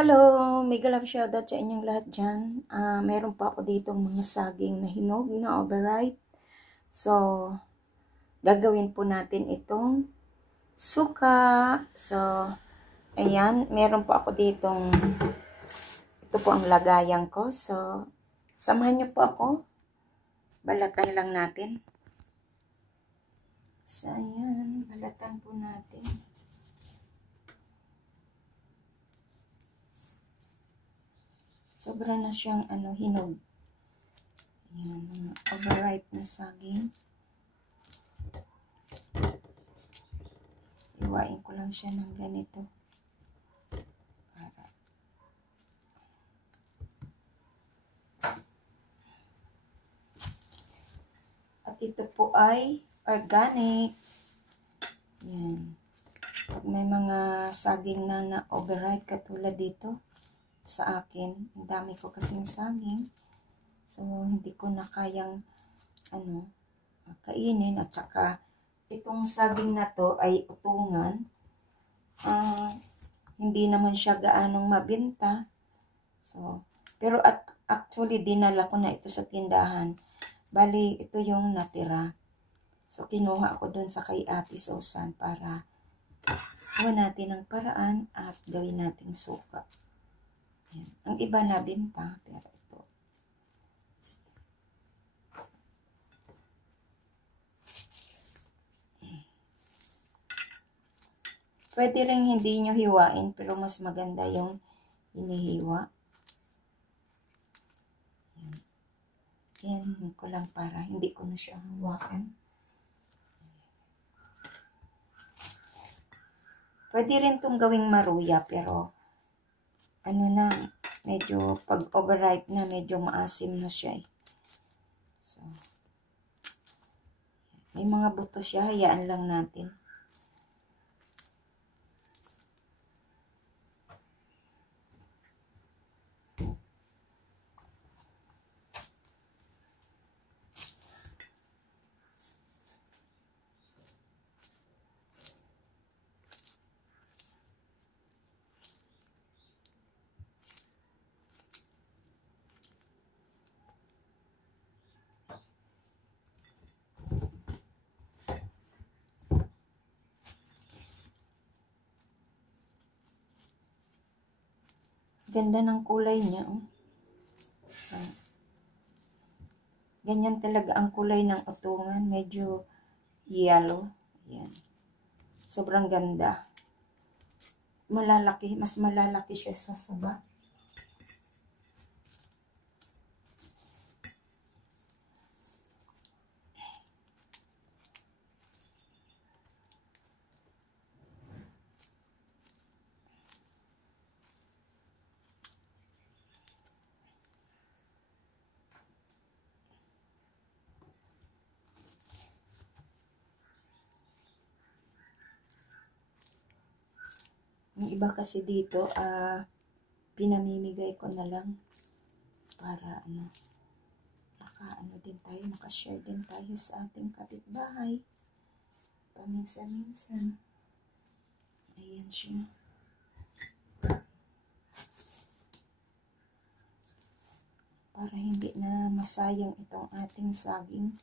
Hello! Mega love shoutout sa inyong lahat dyan. Meron pa ako ditong mga saging na hinog na overripe. So, gagawin po natin itong suka. So, ayan. Meron po ako ditong, ito po ang lagayan ko. So, samahan niyo po ako. Balatan lang natin. So, ayan. Balatan po natin. Sobra na siyang hinog. Ayan, mga overripe na saging. Iwain ko lang siya ng ganito. At ito po ay organic. Ayan. Pag may mga saging na overripe katulad dito, sa akin, ang dami ko kasing saging. So, hindi ko na kayang kainin. At saka, itong saging na to ay utungan. Hindi naman siya gaanong mabenta. So, pero actually, dinala ko na ito sa tindahan. Bali, ito yung natira. So, kinuha ko dun sa kay Ate Susan para gawa natin ang paraan at gawin nating suka. Yan. Ang iba na binta, pero ito. Pwede rin hindi nyo hiwain, pero mas maganda yung hinihiwa. Yan. Yan ko lang para hindi ko na siya hawakan. Pwede rin itong gawing maruya, pero medyo pag overripe na, medyo maasim na siya eh. So, may mga buto siya, hayaan lang natin. Ganda ng kulay niya. Oh. Ganyan talaga ang kulay ng utungan. Medyo yellow. Ayan. Sobrang ganda. Malalaki. Mas malalaki siya sa saba. Yung iba kasi dito, pinamimigay ko na lang para din tayo, makashare din tayo sa ating kapitbahay. Paminsan-minsan. Ayan siya. Para hindi na masayang itong ating saging.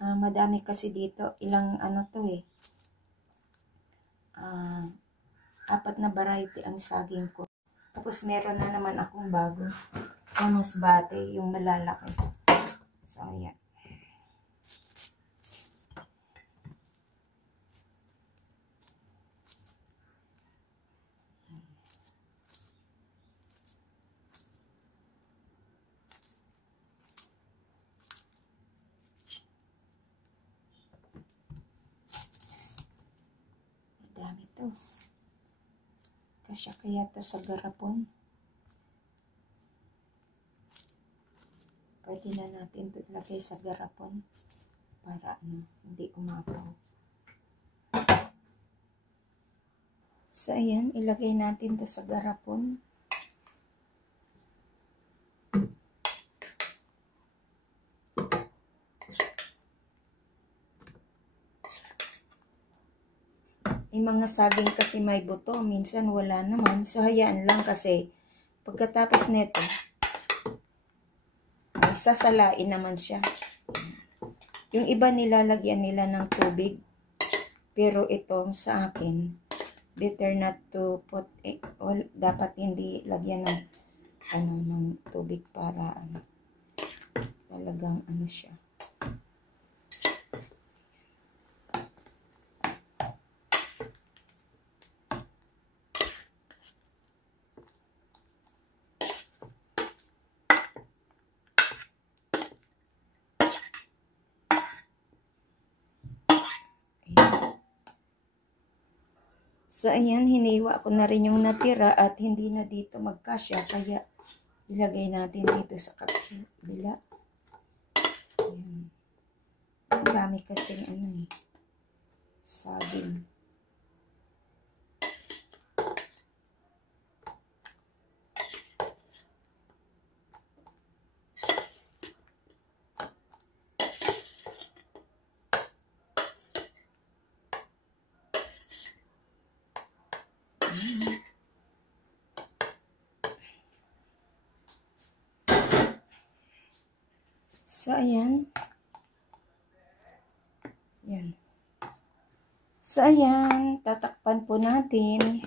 Madami kasi dito, ilang to eh. 4 na variety ang saging ko. Tapos meron na naman akong bago. Yung mas bate, yung malalaki. So, ayan. Madami to. Kasya kaya to sa garapon. Pwede na natin ito ilagay sa garapon para hindi umapaw. So, ayan, ilagay natin ito sa garapon. Yung mga saging kasi may buto, minsan wala naman. So, hayaan lang kasi pagkatapos nito, sasalain naman siya. Yung iba nilalagyan nila ng tubig. Pero ito sa akin, better not to put, dapat hindi lagyan ng, ng tubig para, talagang, siya. So, ayan, hiniwa ko na rin yung natira at hindi na dito magkasya. Kaya, ilagay natin dito sa kabila. Ayan. Ang dami kasing saging. So, ayan. Yan. So, ayan. Tatakpan po natin.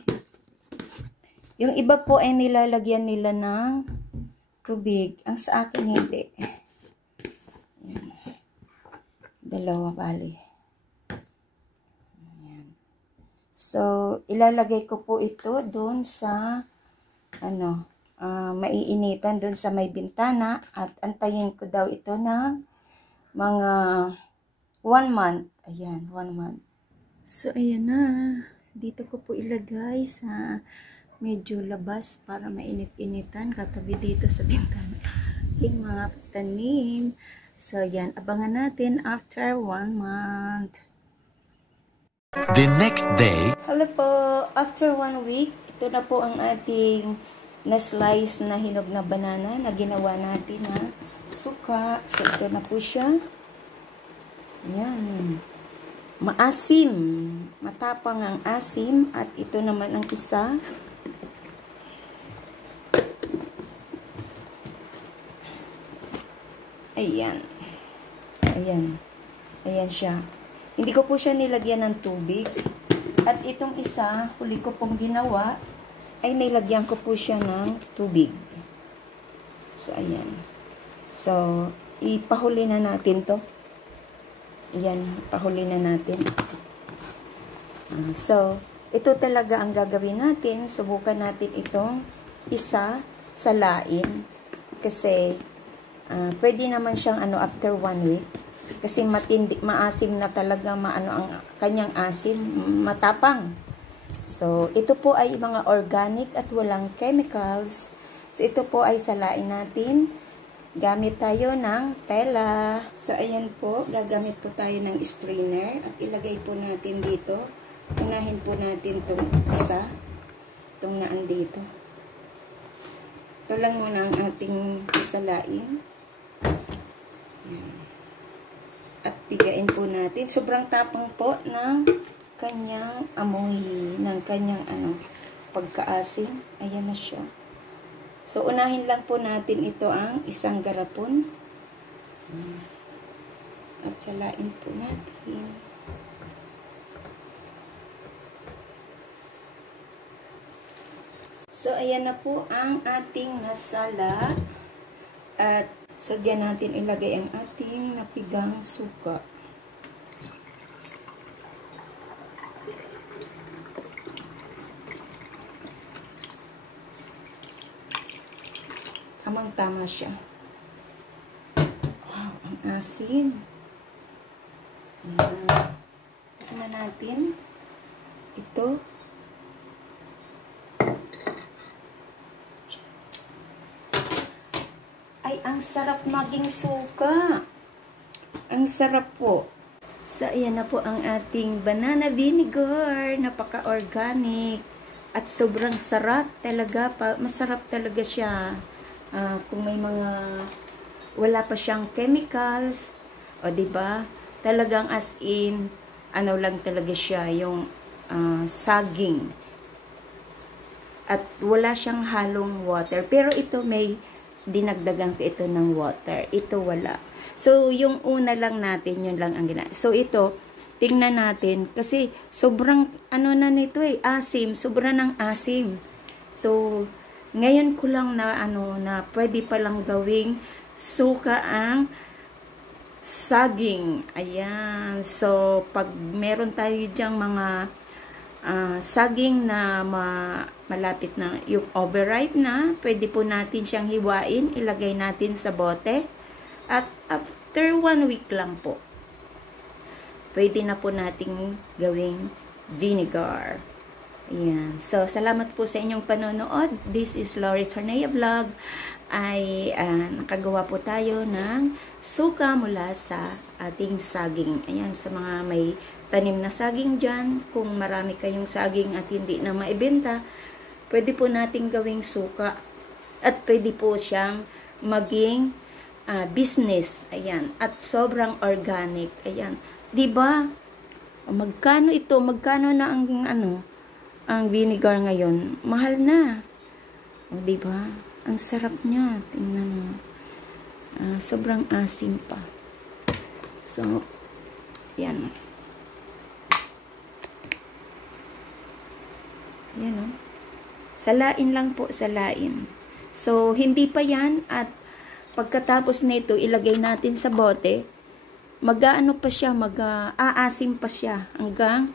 Yung iba po ay nilalagyan nila ng tubig. Ang sa akin hindi. Yan. Dalawa bali. Ayan. So, ilalagay ko po ito doon sa maiinitan doon sa may bintana at antayin ko daw ito ng mga 1 month. Ayan, 1 month. So, ayan na. Dito ko po ilagay sa medyo labas para mainit-initan katabi dito sa bintana. Aking mga tanim. So, ayan. Abangan natin after 1 month. The next day. Hello po. After 1 week, ito na po ang ating na-slice na hinog na banana na ginawa natin na suka. So, ito na po siya. Ayan. Maasim. Matapang ang asim. At ito naman ang isa. Ayan. Ayan. Ayan siya. Hindi ko po siya nilagyan ng tubig. At itong isa, huli ko pong ginawa, ay nilagyan ko po siya ng tubig. So, ayan. So, ipahuli na natin to. Ayan, pahuli na natin. So, ito talaga ang gagawin natin. Subukan natin itong isa sa lain. Kasi, pwede naman siyang after 1 week. Kasi maasim na talaga, ang kanyang asim, matapang. So, ito po ay mga organic at walang chemicals. So, ito po ay salain natin. Gamit tayo ng tela. So, ayan po. Gagamit po tayo ng strainer. At ilagay po natin dito. Unahin po natin itong isa. Itong naandito. Ito lang muna ang ating salain. At bigain po natin. Sobrang tapang po ng kanyang amoy, ng kanyang pagkaasim. Ayan na siya. So, unahin lang po natin ito ang isang garapon. At salain po natin. So, ayan na po ang ating nasala. At sadya natin ilagay ang ating napigang suka. Tamang-tama siya. Wow, ang asin. Tignan natin. Ito. Ay, ang sarap maging suka. Ang sarap po. So, ayan na po ang ating banana vinegar. Napaka-organic. At sobrang sarap talaga. Masarap talaga siya. Kung may mga wala pa siyang chemicals, o diba? Talagang as in, lang talaga siya, yung saging. At wala siyang halong water. Pero ito may dinagdagan ko ito ng water. Ito wala. So, yung una lang natin, yun lang ang ginagawa. So, ito, tingnan natin. Kasi, sobrang, na nito asim. Sobrang ng asim. So, ngayon ko lang na, na pwede palang gawing suka ang saging. Ayan. So, pag meron tayo dyang mga saging na malapit na yung overripe na, pwede po natin siyang hiwain, ilagay natin sa bote, at after 1 week lang po, pwede na po nating gawing vinegar. Ayan. So, salamat po sa inyong panonood. This is Lori Tornea Vlog. Ay nakagawa po tayo ng suka mula sa ating saging. Ayan, sa mga may tanim na saging dyan, kung marami kayong saging at hindi na maibenta, pwede po nating gawing suka at pwede po siyang maging business. Ayan, at sobrang organic. Ayan, diba? Magkano ito? Magkano na ang vinegar ngayon? Mahal na. O, diba? Ang sarap niya. Tingnan mo. Sobrang asim pa. So, yan. Yan o. Salain lang po, salain. So, hindi pa yan. At pagkatapos nito, ilagay natin sa bote. Mag-aano pa siya, mag-aasim pa siya. Hanggang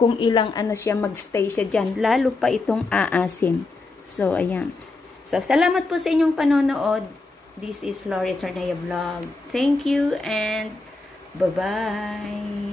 kung ilang siya, magstay siya dyan. Lalo pa itong aasim. So, ayan. So, salamat po sa inyong panonood. This is Lori Tornea Vlog. Thank you and bye-bye.